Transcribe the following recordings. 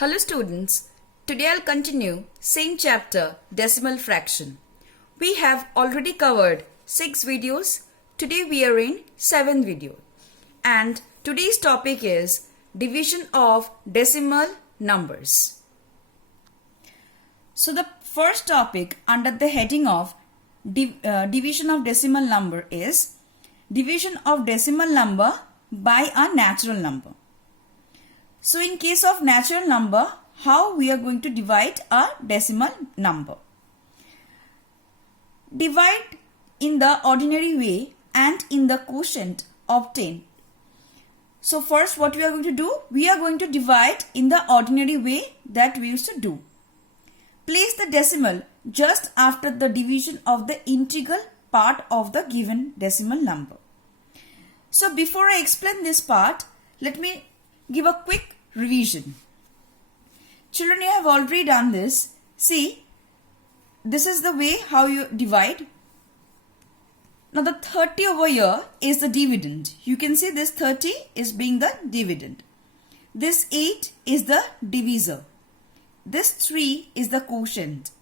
Hello students, today I'll continue same chapter decimal fraction. We have already covered 6 videos, today we are in 7th video and today's topic is division of decimal numbers. So the first topic under the heading of division of decimal number is division of decimal number by a natural number. So in case of natural number, how we are going to divide a decimal number? Divide in the ordinary way and in the quotient obtain. So first what we are going to do? We are going to divide in the ordinary way that we used to do. Place the decimal just after the division of the integral part of the given decimal number. So before I explain this part, let me give a quick revision. Children, you have already done this. See, this is the way how you divide. Now the 30 over here is the dividend. You can see this 30 is being the dividend. This 8 is the divisor. This 3 is the quotient.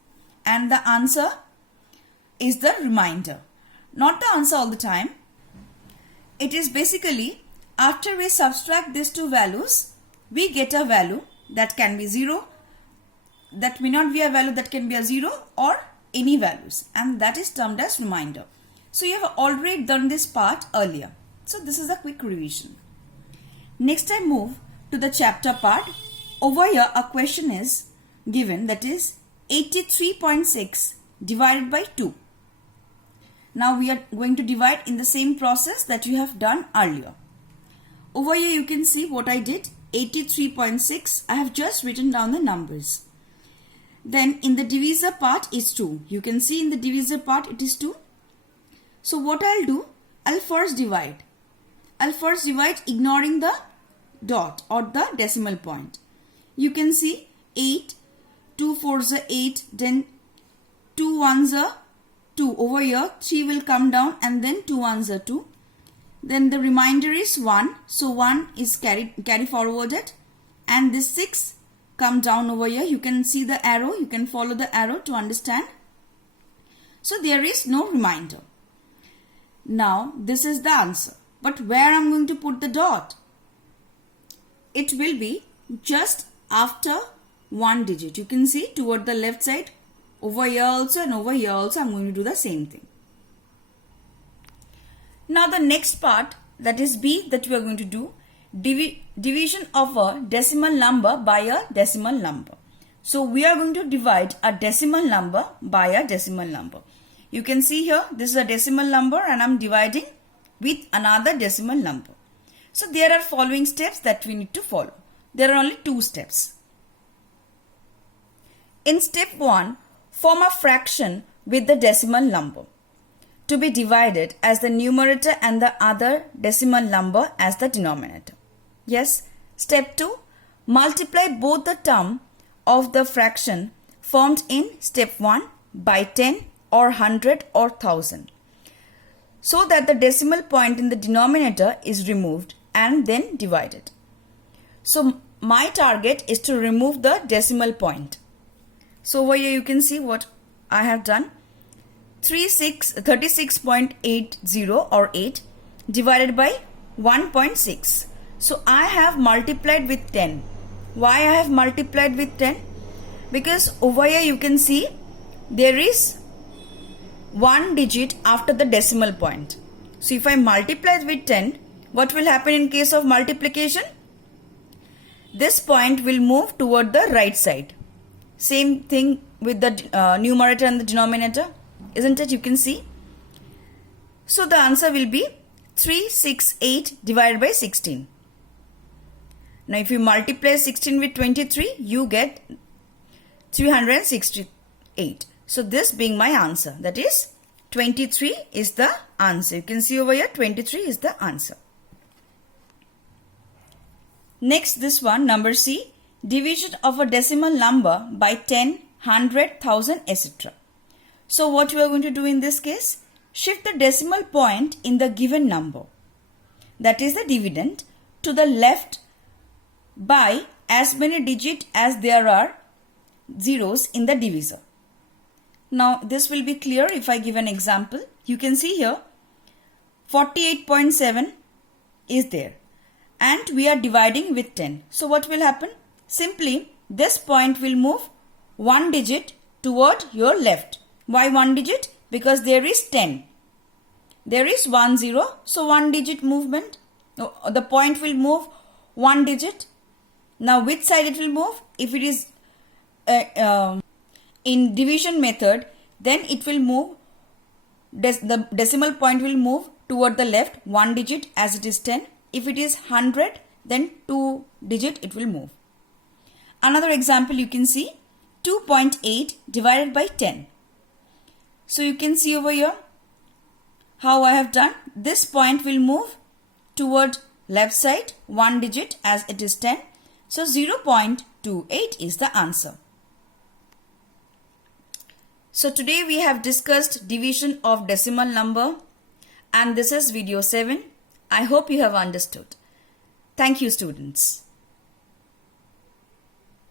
And the answer is the remainder. Not the answer all the time. It is basically after we subtract these two values, we get a value that can be 0, that may not be a value that can be a 0 or any values, and that is termed as remainder. So you have already done this part earlier. So this is a quick revision. Next I move to the chapter part. Over here a question is given, that is 83.6 divided by 2. Now we are going to divide in the same process that we have done earlier. Over here you can see what I did. 83.6, I have just written down the numbers. Then in the divisor part is 2. You can see in the divisor part it is 2. So what I'll do, I'll first divide. I'll first divide ignoring the dot or the decimal point. You can see 8, 2 4s are 8, then 2 1s are 2. Over here 3 will come down and then 2 1s are 2. Then the remainder is 1. So 1 is carry forwarded. And this 6 come down over here. You can see the arrow. You can follow the arrow to understand. So there is no remainder. Now this is the answer. But where I'm going to put the dot? It will be just after one digit. You can see toward the left side. Over here also and over here also I'm going to do the same thing. Now the next part, that is B, that we are going to do division of a decimal number by a decimal number. So we are going to divide a decimal number by a decimal number. You can see here this is a decimal number and I am dividing with another decimal number. So there are following steps that we need to follow. There are only 2 steps. In step 1, form a fraction with the decimal number to be divided as the numerator and the other decimal number as the denominator. Yes. Step 2. Multiply both the term of the fraction formed in step 1 by 10 or 100 or 1000 so that the decimal point in the denominator is removed and then divided. So my target is to remove the decimal point. So over here you can see what I have done. 36.80 or 8 divided by 1.6. So I have multiplied with 10. Why I have multiplied with 10? Because over here you can see there is one digit after the decimal point. So if I multiply with 10, what will happen in case of multiplication? This point will move toward the right side. Same thing with the numerator and the denominator. Isn't it? You can see. So the answer will be 368 divided by 16. Now if you multiply 16 with 23, you get 368. So this being my answer, that is 23 is the answer. You can see over here 23 is the answer. Next, this one, number C, division of a decimal number by 10, 100, 1000, etc. So what we are going to do in this case? Shift the decimal point in the given number, that is the dividend, to the left by as many digits as there are zeros in the divisor. Now this will be clear if I give an example. You can see here 48.7 is there and we are dividing with 10. So what will happen? Simply this point will move one digit toward your left. Why one digit? Because there is 10. There is 1 0, so one digit movement. The point will move one digit. Now which side it will move? If it is in division method, then it will move, the decimal point will move toward the left one digit as it is 10. If it is 100, then 2 digit it will move. Another example you can see 2.8 divided by 10. So you can see over here how I have done. This point will move toward left side one digit as it is 10. So 0.28 is the answer. So today we have discussed division of decimal number and this is video 7. I hope you have understood. Thank you students.